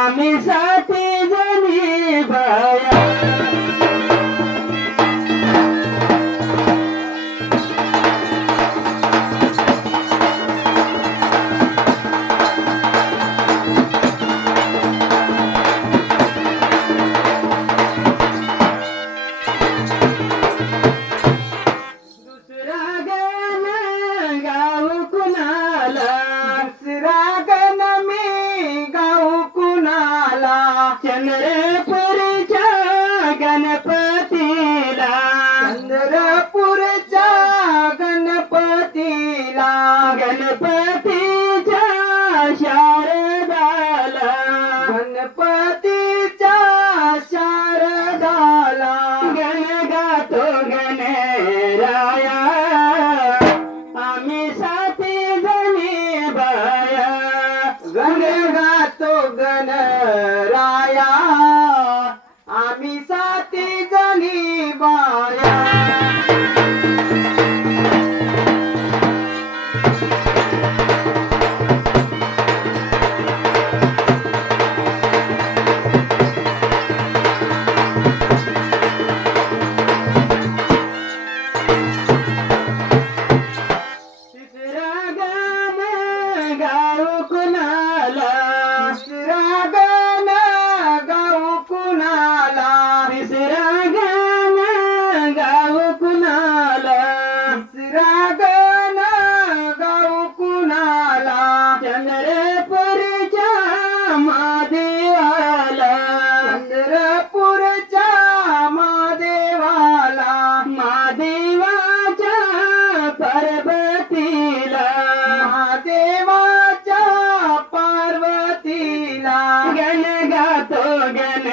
आम्ही साथी जणी बाया दुसरा गाणं गाव चंद्रपूरच्या गणपतीला. चंद्रपूरच्या गणपतीला. गणपतीच्या शारदाला. गणपतीच्या शारदाला. गण गातो गणराया आम्ही साथी जणी बाया. गण गातो गणराया गाव कुणाला चंद्रपूरच्या महादेवाला. चंद्रपूरच्या महादेवाला महादेवाच्या पर्वतीला. महादेवाच्या पार्वतीला. गण गातो गण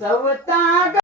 ಸೌತಾಗ